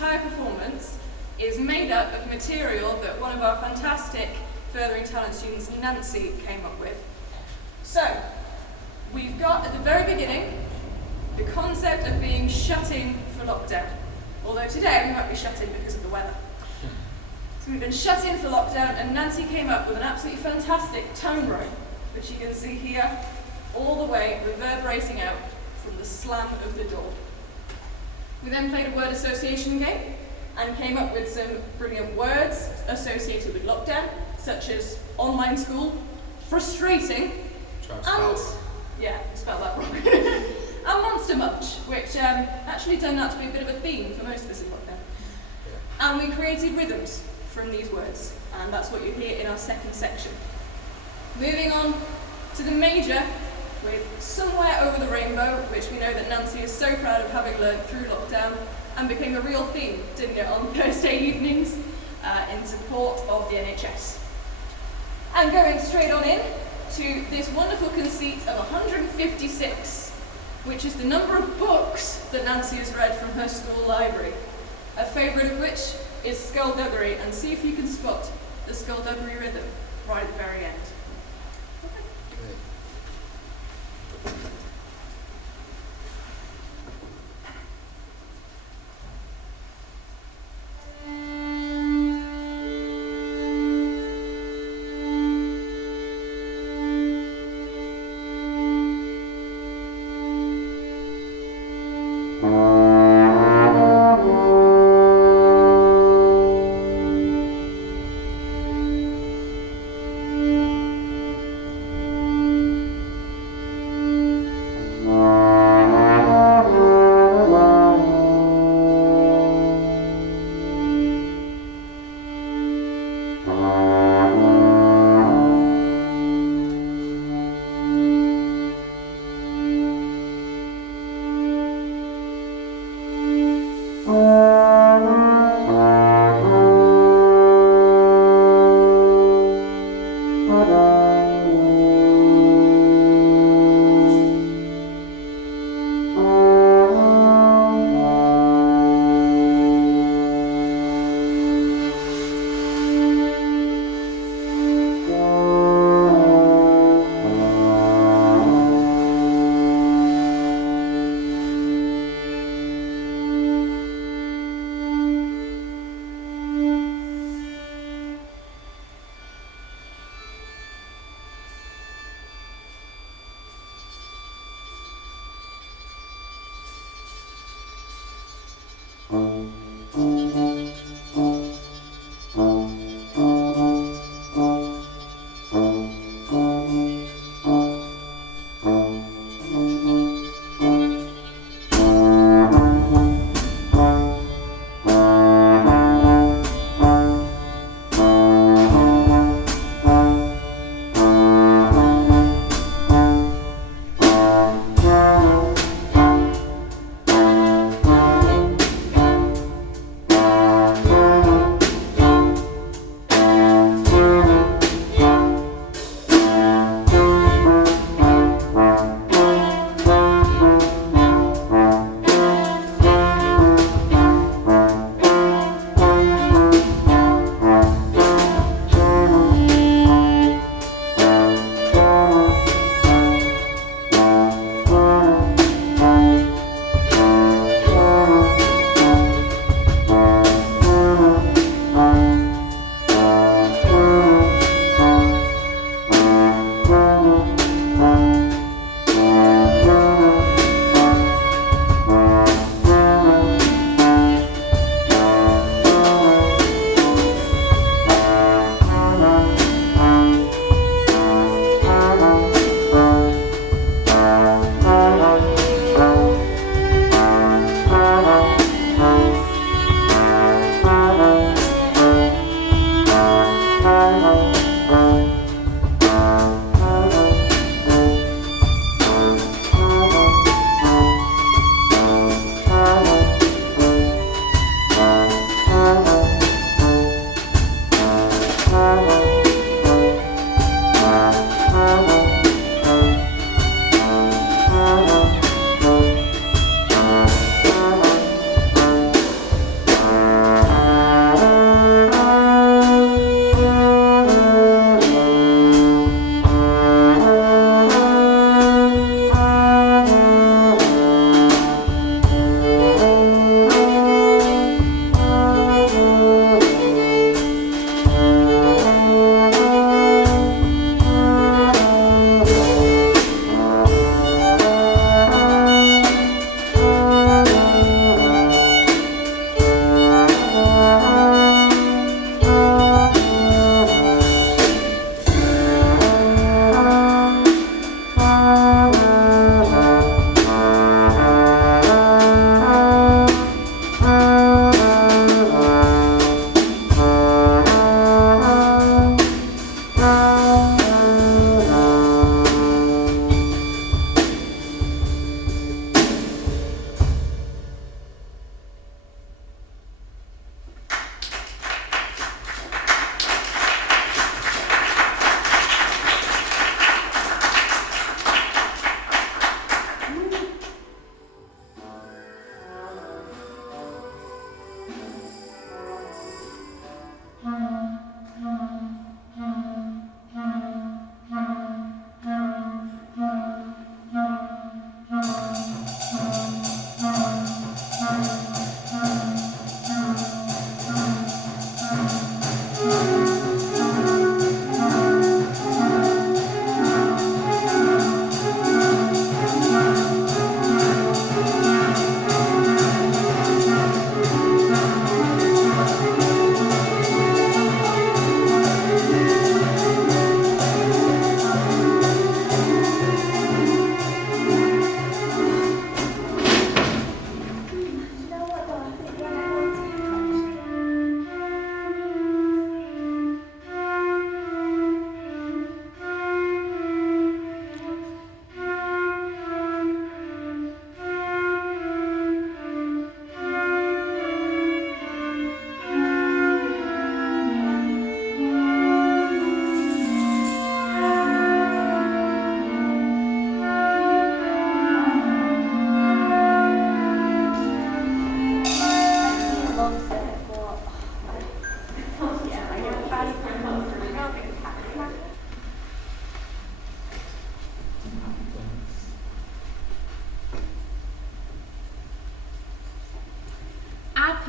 entire performance is made up of material that one of our fantastic Furthering Talent students, Nancy, came up with. So, we've got at the very beginning the concept of being shut in for lockdown. Although today we might be shut in because of the weather. So we've been shut in for lockdown, and Nancy came up with an absolutely fantastic tone rhyme, which you can see here, all the way reverberating out from the slam of the door. We then played a word association game and came up with some brilliant words associated with lockdown, such as online school, frustrating, and, yeah, spelled that wrong, and Monster Munch, which actually turned out to be a bit of a theme for most of us in lockdown. Yeah. And we created rhythms from these words, and that's what you hear in our second section. Moving on to the major, with Somewhere Over the Rainbow, which we know that Nancy is so proud of having learned through lockdown, and became a real theme, didn't it, on Thursday evenings in support of the NHS. And going straight on in to this wonderful conceit of 156, which is the number of books that Nancy has read from her school library, a favourite of which is Skullduggery, and see if you can spot the Skullduggery rhythm right at the very end.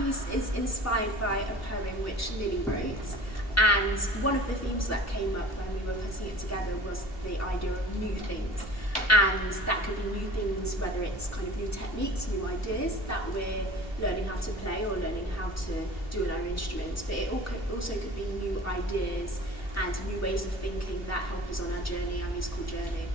piece is inspired by a poem which Lily wrote, and one of the themes that came up when we were putting it together was the idea of new things. And that could be new things, whether it's kind of new techniques, new ideas that we're learning how to play or learning how to do on our instruments, but it also could be new ideas and new ways of thinking that help us on our journey, our musical journey.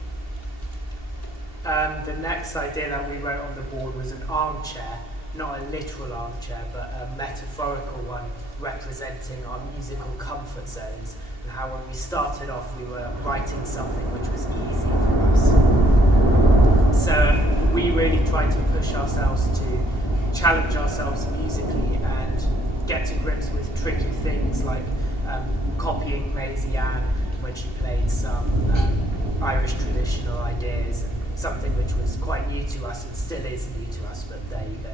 The next idea that we wrote on the board was an armchair, not a literal armchair, but a metaphorical one representing our musical comfort zones, and how when we started off we were writing something which was easy for us. So we really tried to push ourselves to challenge ourselves musically and get to grips with tricky things like copying Maisie Ann when she played some Irish traditional ideas, and something which was quite new to us and still is new to us, but there you go.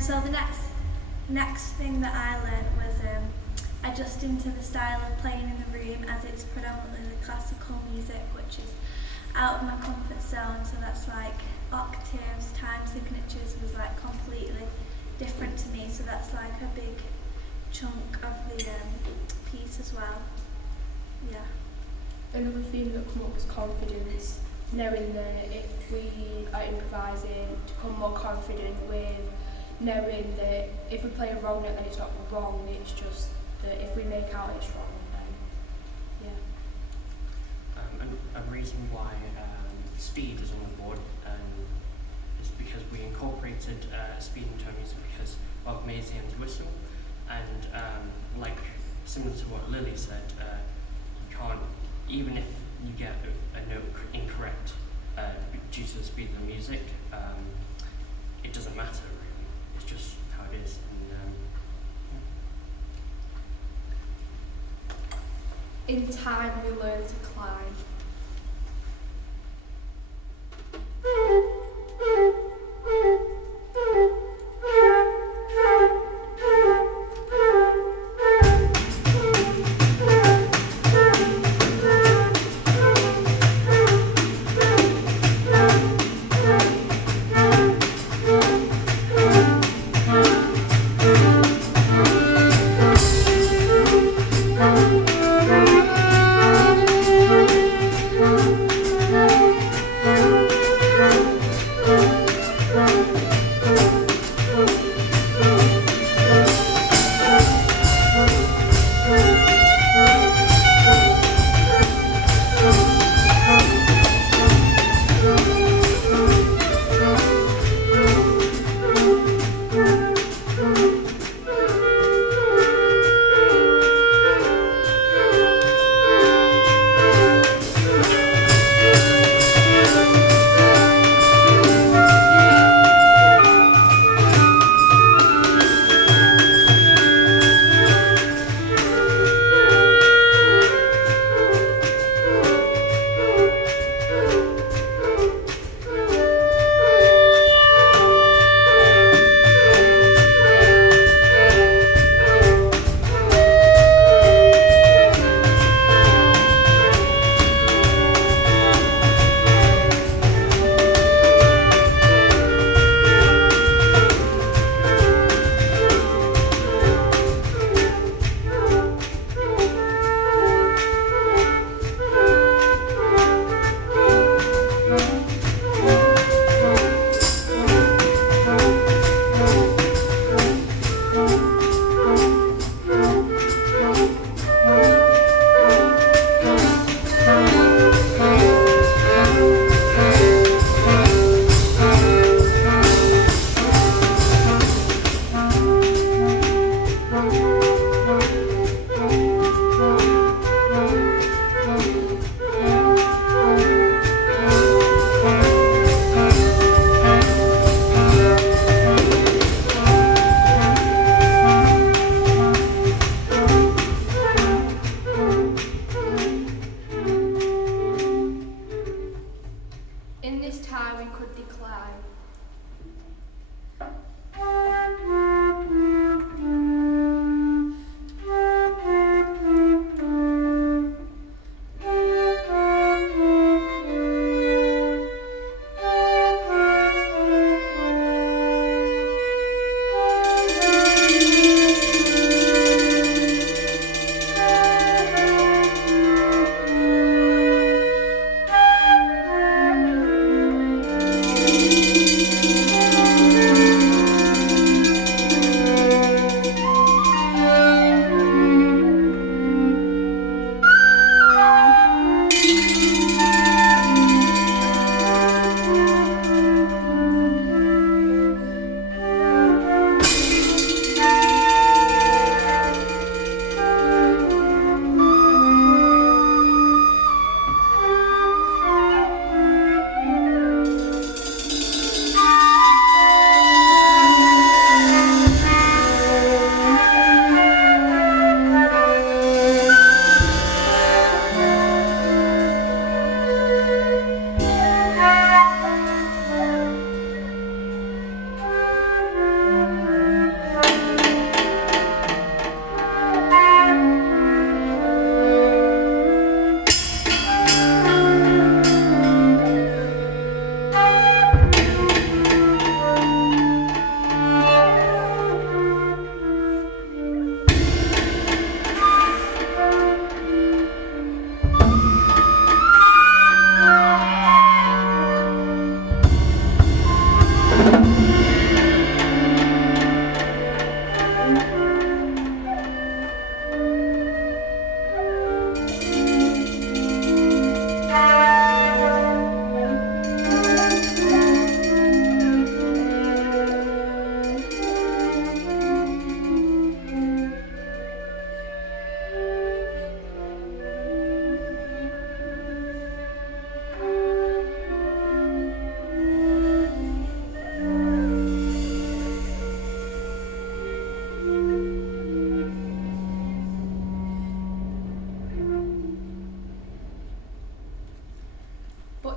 So the next thing that I learned was adjusting to the style of playing in the room, as it's predominantly the classical music, which is out of my comfort zone. So that's like octaves, time signatures was like completely different to me. So that's like a big chunk of the piece as well. Yeah. Another theme that came up was confidence, knowing that if we are improvising, to become more confident with knowing that if we play a wrong note then it's not wrong, it's just that if we make out it's wrong, then yeah. And a reason why speed is on the board is because we incorporated speed into our music because of Maisie Ann's whistle, and like similar to what Lily said, you can't, even if you get a note incorrect due to the speed of the music, it doesn't matter really. It's just how it is. And, In time we learn to climb.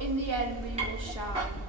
in the end we will shine.